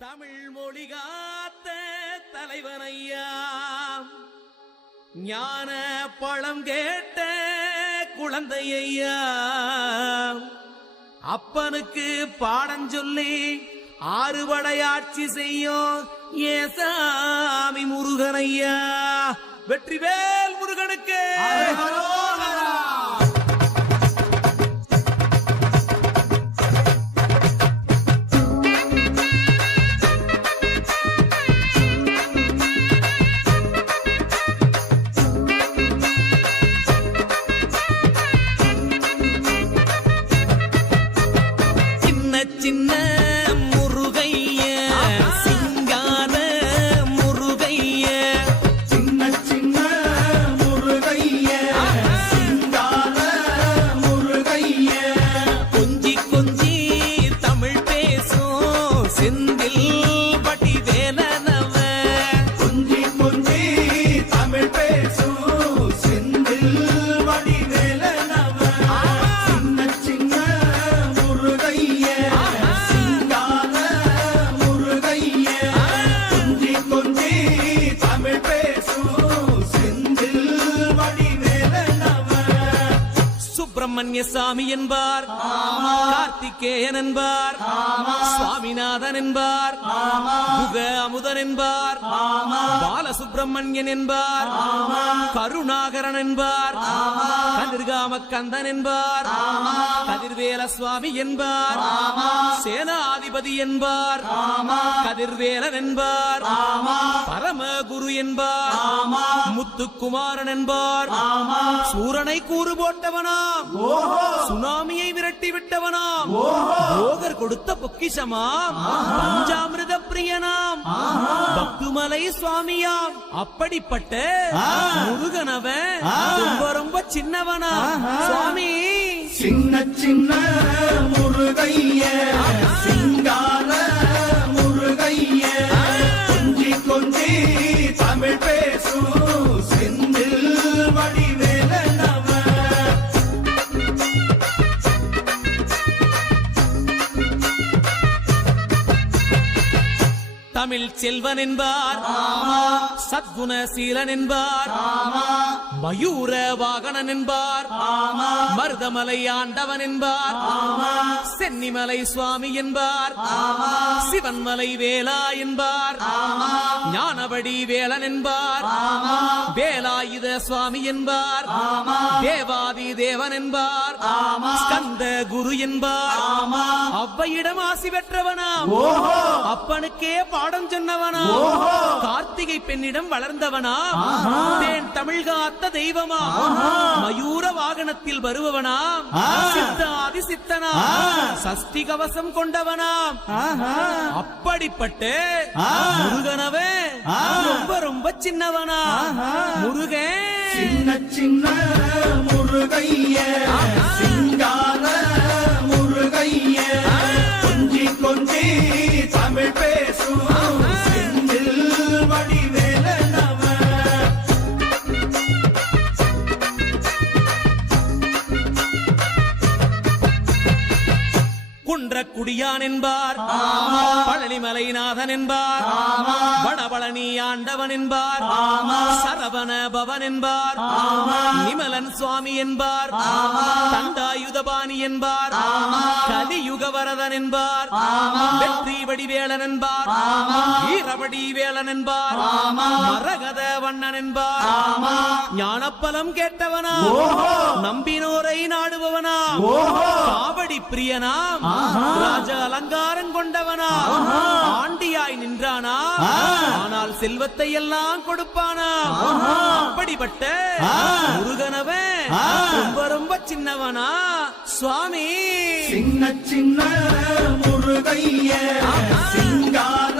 தமிழ் மொழி காத்த தலைவனையா, ஞான பழம் கேட்ட குழந்தையா, அப்பனுக்கு பாடம் சொல்லி ஆறுபடையாட்சி செய்யும் ஏசாமி முருகனையா. வெற்றிவேல் முருகனுக்கு சின்ன முருகைய, சிங்கார முருகைய, சின்ன சின்ன முருகைய, சிங்கார முருகைய, கொஞ்சி கொஞ்சி தமிழ் பேசும் செந்தில் பட்டி வேலனவ, கொஞ்சி கொஞ்சி தமிழ் பேசும் செந்தில் வடிவேலனவ. சின்ன சின்ன முருகைய, சிங்கார முருகைய, கொஞ்சி கொஞ்சி தமிழ் பேசும் செந்தில் வடிவேலனவ. சுப்பிரமணிய சாமி என்பார், கார்த்திகேயன் என்பார், சுவாமிநாதன் என்பார், முக அமுதன் என்பார், பாலசுப்பிரமணியன் என்பார், கருணாகரன் என்பார், கதிர்காம கந்தன் என்பார், கதிர்வேல சுவாமி என்பார், சேனாதிபதி என்பார், கதிர்வேலன் என்பார், பரமகுரு என்பார், முத்துக்குமாரன் என்பார், சூரனை கூறு போட்டவனாம், சுனாமியை விரட்டி விட்டவனாம், போகர் கொடுத்த பொக்கிஷமாம், பஞ்சாமிர்த பிரியனாம், பக்துமலை சுவாமியாம். அப்படிப்பட்ட முருகனவன் ரொம்ப ரொம்ப சின்னவனா சுவாமி. சின்ன சின்ன முருகைய, சிங்கார முருகைய, கொஞ்சி கொஞ்சி தமிழ் பேசும் செந்தில் வடிவேலனவ. தமிழ் செல்வன் என்பார், சத்குணசீலன் என்பார், மயூர வாகனன் என்பார், மருதமலை ஆண்டவன் என்பார், சென்னிமலை சுவாமி என்பார், சிவன்மலை வேலா என்பார், ஞானபடி வேலன் என்பார், வேலாயுத சுவாமி என்பார், தேவாதி தேவன் என்பார், ஸ்கந்த குரு என்பார், அவ்வையிடம் ஆசி பெற்றவனாம், அப்பனுக்கே பாடம் சொன்னவனா, கார்த்திகை பெண்ணிடம் வளர்ந்தவனா, தேன் தமிழ் காத்த தெய்வமா, மயூர வாகனத்தில் வருபவனாம், சித்தாதி சித்தனா, சஷ்டி கவசம் கொண்டவனாம். அப்படிப்பட்ட முருகனவே ரொம்ப ரொம்ப சின்னவனா முருகன். சின்ன சின்ன முருகைய, சிங்கார முருகைய, கொஞ்சி கொஞ்சி தமிழ் பேசும் செந்தில் வடிவேலனவ. குன்றக்குடியான் என்பார், பழனிமலைநாதன் என்பார், வடபழனி ஆண்டவன் என்பார், சரவண பவன் என்பார், நிமலன் சுவாமி என்பார், தண்டாயுதபாணி என்பார், கலியுக வரதன் என்பார், வெற்றி வடிவேலன் என்பார், வீரவடி வேலன் என்பார், மரகத வண்ணன் என்பார், ஞானப்பலம் கேட்டவனா, நம்பினோரை நாடுபவனா, காவடி பிரியனாம், ராஜ அலங்காரம் கொண்டவனா, ஆண்டியாய் நின்றானா, ஆனால் செல்வத்தை எல்லாம் கொடுப்பானா. அப்படிப்பட்ட முருகனவன் ரொம்ப ரொம்ப சின்னவனா சுவாமி. சின்ன சின்ன முருகைய, சிங்கார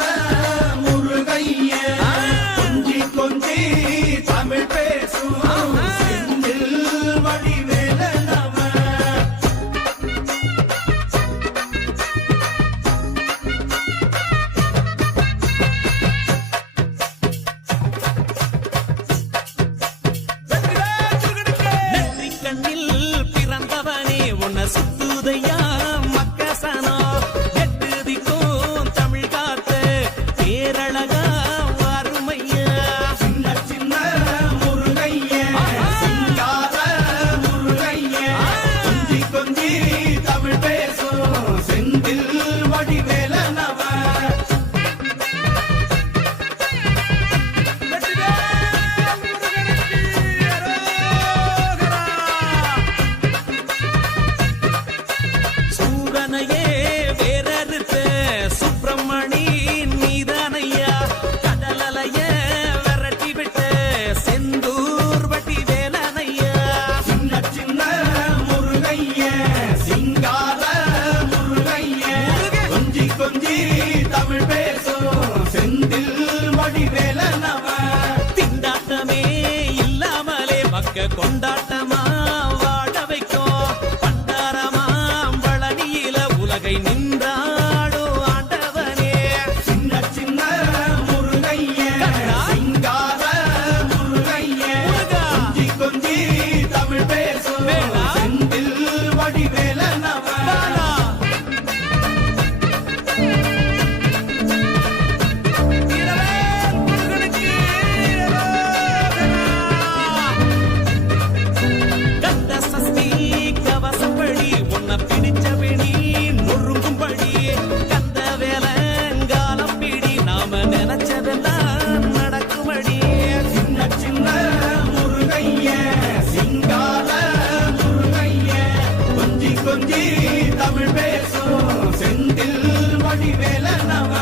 முருகைய, கொஞ்சி கொஞ்சி தமிழ் பேசும் செந்தில் வடிவேலனவ. நெற்றிக் கண்ணில் பிறந்தவனே உன்னை சுத்துதையா மக்கசனா, எட்டு திக்கும் தமிழ் காத்த கொஞ்சி கொஞ்சி தமிழ் பேசும் செந்தில் வடிவேலனவ திண்டாட்டமே இல்லாமலே மக்க கொண்டாட்டமா வாழ வைக்கும் பண்டாரமாம் பழனியில உலகை நின்றாடும் ஆண்டவனே சின்ன சின்ன முருகைய சிங்கார முருகைய முருகா. கொஞ்சி கொஞ்சி தமிழ் பேசும் வேலா. செந்தில் வடிவேலனவ பாலா. இரவேல் முருகனுக்கு இரவோகரா. கந்த சஷ்டி கவசப்படி உன்னை பிடிச்சபடி நொறுங்கும்படி கந்த வேலங்காலம் பிடி நாம நினைச்சதெல்லாம் நடக்கும்படி சின்ன சின்ன முருகைய சிங்கார முருகைய கொஞ்சி கொஞ்சி தமிழ் பேசும் செந்தில் வடிவேலனவ